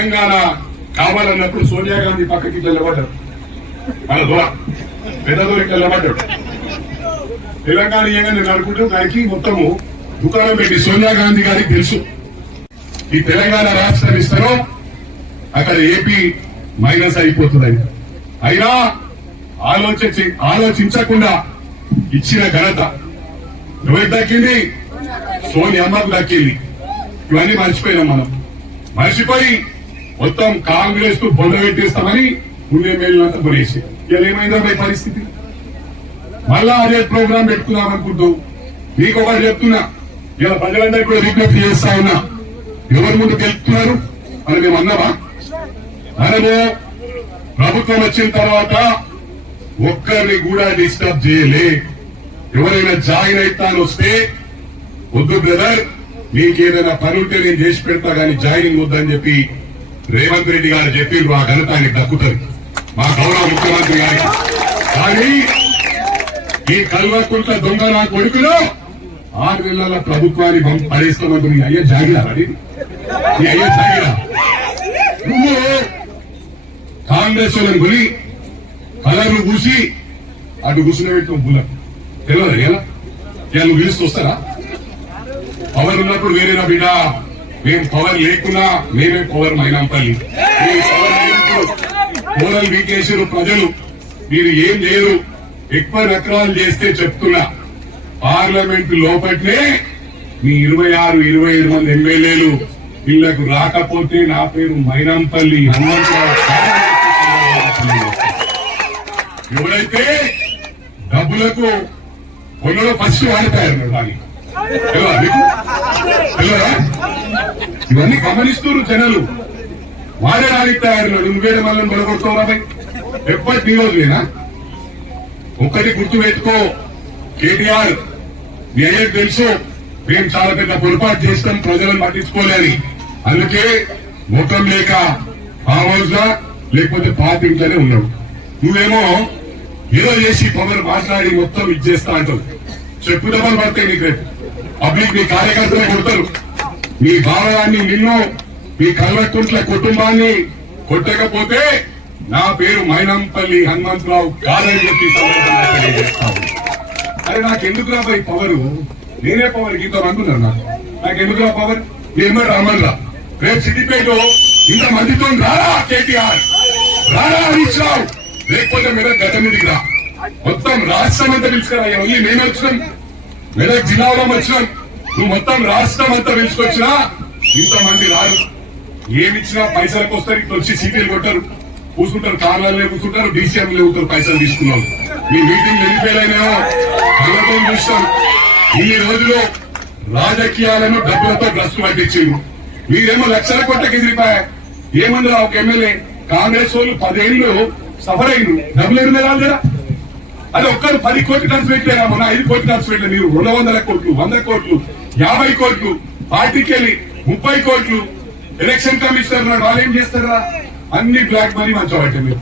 తెలంగాణ కావాలన్నప్పుడు సోనియా గాంధీ పక్కకి వెళ్ళబడ్డారు. మన దూర పెద్ద దూరికి వెళ్ళబడ్డాడు. తెలంగాణ ఏమైనా అనుకుంటూ దానికి మొత్తము దుకాణం పెట్టి సోనియా గాంధీ గారికి తెలుసు ఈ తెలంగాణ రాష్ట్రం ఇస్తారో అక్కడ ఏపీ మైనస్ అయిపోతుందని. అయినా ఆలోచించకుండా ఇచ్చిన ఘనత ఎవరికి దక్కింది? సోనియమ్మకు దక్కింది. ఇవన్నీ మర్చిపోయినాం మనం. మర్చిపోయి మొత్తం కాంగ్రెస్ కు బొంద పెట్టేస్తామని పుణ్యం మేళ్ళంతా కొనేసి ఇలా ఏమైందో మీ పరిస్థితి. మళ్ళా అదే ప్రోగ్రాం పెట్టుకుందాం అనుకుంటూ మీకు ఒకటి చెప్తున్నా, ఇలా ప్రజలందరికీ కూడా విజ్ఞప్తి చేస్తా ఉన్నా. ఎవరి ముందు గెలుపుతున్నారు అని మేము అన్నామా? మనము ప్రభుత్వం వచ్చిన తర్వాత ఒక్కరిని కూడా డిస్టర్బ్ చేయలే. ఎవరైనా జాయిన్ అయితాను వస్తే వద్దు బ్రదర్, మీకేదైనా పని ఉంటే నేను చేసి పెడతా గానీ జాయినింగ్ వద్దని చెప్పి రేవంత్ రెడ్డి గారు చెప్పి ఆ ఘనత ఆయనకు దక్కుతుంది, మా గౌరవ ముఖ్యమంత్రి గారికి. కానీ ఈ కల్వకుంట్ల దొంగ నా కొడుకులో 6 నెలల ప్రభుత్వాన్ని పడేస్తామంటూ నీ అయ్యే జాగిరా అది, నీ అయ్యే జాగిరా. నువ్వు కాంగ్రెస్ వాళ్ళని కొని కలర్లు పూసి అటు కూర్చుని బుల్ల తెలియదు ఎలా నువ్వు పిలుస్తొస్తారా? పవర్ ఉన్నప్పుడు వేరేనా బిడ్డ, మేము పవర్ లేకున్నా మేమే పవర్ మైనాంపల్లి. కోరలు వీకేసారు ప్రజలు, మీరు ఏం చేయరు. ఎక్కువ నకరాలు చేస్తే చెప్తున్నా, పార్లమెంటు లోపట్నే మీ 26-27 మంది ఎమ్మెల్యేలు వీళ్లకు రాకపోతే నా పేరు మైనాంపల్లి హనుమంతరావు. ఎవరైతే డబ్బులకు కొన్నలో ఫస్ట్ వాడిపోయారు దాన్ని ఇవన్నీ గమనిస్తున్నారు జనాలు. వాడడానికి తయారున్నాడు. నువ్వేరే మళ్ళీ బలగొడతావు. ఎప్పటి నీ రోజులేనా? ఒక్కటి గుర్తు పెట్టుకో, కేటీఆర్ నీ అయ్యకు తెలుసు మేము చాలా పెద్ద పొరపాటు చేస్తాం, ప్రజలను పట్టించుకోలేని. అందుకే ముఖం లేక ఫామ్ హౌస్ గా లేకపోతే పార్టీ ఇంట్లోనే ఉన్నాడు. నువ్వేమో ఏదో చేసి పవర్ మాట్లాడి మొత్తం ఇచ్చేస్తా అంటావు. చెప్పు దెబ్బలు పడతాయి నీకు. రేపు పబ్లిక్ నీ కార్యకర్తలే కొడతారు. మీ భావాన్ని, నిన్ను, మీ కల్వకుంట్ల కుటుంబాన్ని కొట్టకపోతే నా పేరు మైనంపల్లి హనుమంతరావు కాదని చెప్పి తెలియజేస్తాను. అరే నాకెందుకు రా ఈ పవరు? నేనే పవర్ గీతో అనుకున్నాను. నాకెందుకు రా పవర్? నేనే రామన్రా. రేపు సిద్దిపేటలో ఇంత మందితో రారా కేటీఆర్, రారా హరీష్ రావు, లేకపోతే మెదక్ గత మీదికి రా. మొత్తం రాష్ట్రం అంతా పిలుచుకురా. ఓన్లీ నేను వచ్చినాం, మెదక్ జిల్లాలో వచ్చినాం. నువ్వు మొత్తం రాష్ట్రం అంతా పిలుచుకొచ్చినా ఇంతమంది రారు. ఏమిచ్చినా పైసలకు వస్తారు. ఇట్లా వచ్చి సీటీలు కొట్టారు, కూర్చుంటారు, కార్లలో కూర్చుంటారు, డీసీఎంలు కూర్చుంటారు. పైసలు తీసుకున్నాం. మీ మీటింగ్ వెళ్ళిపోయానేమో కళ్ళతో చూస్తాం. ఇన్ని రోజులు రాజకీయాలను డబ్బులతో భ్రష్టు పట్టించింది. మీరేమో లక్షల కోట్లకి ఎదిరిపోయా. ఏమన్నా ఒక ఎమ్మెల్యే కాంగ్రెస్ వాళ్ళు 10 ఏళ్ళు సఫర్ అయింది. డబ్బులు ఎన్ని రాదు కదా. అది ఒక్కరు 10 కోట్లు ఖర్చు పెట్టారా? మొన్న 5 కోట్లు ఖర్చు పెట్టారు. మీరు 200 కోట్లు, 100 కోట్లు, 50 కోట్లు, పార్టీకి వెళ్ళి 30 కోట్లు. ఎలక్షన్ కమిషనర్ నాడు వాళ్ళు ఏం చేస్తారా? అన్ని బ్లాక్ మనీ మంచబట్టే. మీరు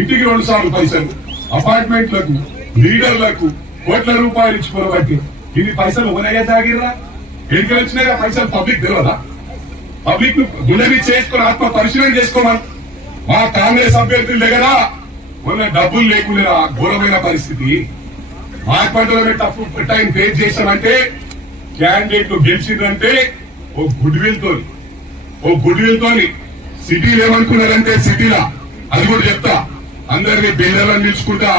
ఇంటికి 2 సార్లు పైసలు, అపార్ట్మెంట్లకు, లీడర్లకు కోట్ల రూపాయలు ఇచ్చి పొరబట్టి ఇన్ని పైసలు ఎవరయ్యా తాగిర్రా? ఎన్నికలు వచ్చినాయిగా పైసలు. పబ్లిక్ తెలియదా? పబ్లిక్ గుండెని చేసుకుని ఆత్మ పరిశీలన చేసుకోమని. మా కాంగ్రెస్ అభ్యర్థుల దగ్గర మొన్న డబ్బులు లేకుండా ఘోరమైన పరిస్థితి. మార్పాటులో తప్పు టైం ఫేస్ చేశామంటే క్యాండిడేట్లు గెలిచిందంటే ఓ గుడ్ విల్ తోని సిటీలు ఏమనుకున్నారంటే సిటీలా అది కూడా చెప్తా. అందరినీ బిల్డర్లను నిలుచుకుంటా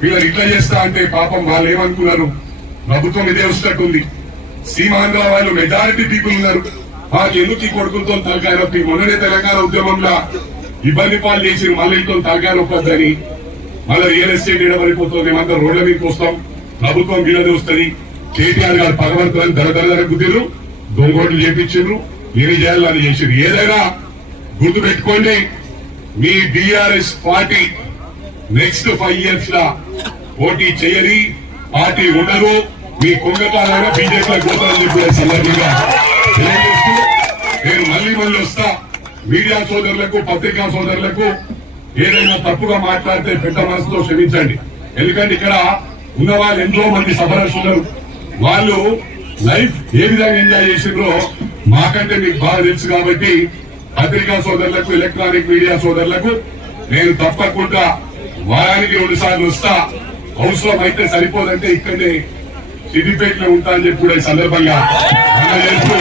వీళ్ళని ఇట్లా చేస్తా అంటే పాపం వాళ్ళు ఏమనుకున్నారు? ప్రభుత్వం ఇదే వస్తున్నట్టుంది. సీమాంధ్ర వాళ్ళు మెజారిటీ పీపుల్ ఉన్నారు. వాళ్ళు ఎందుకు ఈ కొడుకులతో తలకాయ నొప్పి? మొన్ననే తెలంగాణ ఉద్యమంలో ఇబ్బంది పాలు చేసి మళ్ళీ ఇంట్లో తలకాయ నొప్పొద్దని మళ్ళీ రియల్ ఎస్టేట్ ఇడబడిపోతుంది. మేమంతా రోడ్ల మీదకి వస్తాం, ప్రభుత్వం గిడది వస్తుంది. కేటీఆర్ గారు పగవంతులని ధర గుద్దిరు, దొంగోట్లు చేపించారు, ఏమి చేయాలని చేసారు. ఏదైనా గుర్తు పెట్టుకోండి, మీ బీఆర్ఎస్ పార్టీ నెక్స్ట్ 5 years లా పోటీ చేయని పార్టీ ఉండదు. మీ కొంగకాలైనా బీజేపీలో పోతారని చెప్పిన సందర్భంగా తెలియజేస్తూ నేను మళ్ళీ వస్తా. మీడియా సోదరులకు, పత్రికా సోదరులకు ఏదైనా తప్పుగా మాట్లాడితే పెద్ద మనసుతో క్షమించండి. ఎందుకంటే ఇక్కడ ఉన్న వాళ్ళు ఎంతో మంది సఫరర్స్ ఉన్నారు. వాళ్ళు లైఫ్ ఏ విధంగా ఎంజాయ్ చేసిండ్రో మాకంటే మీకు బాగా తెలుసు. కాబట్టి పత్రికా సోదరులకు ఎలక్ట్రానిక్ మీడియా సోదరులకు నేను తప్పకుండా వారానికి 2 సార్లు వస్తా. అవసరం అయితే సరిపోదంటే ఇక్కడనే సిద్దిపేటలో ఉంటా అని చెప్పి కూడా ఈ సందర్భంగా మనం చేస్తూ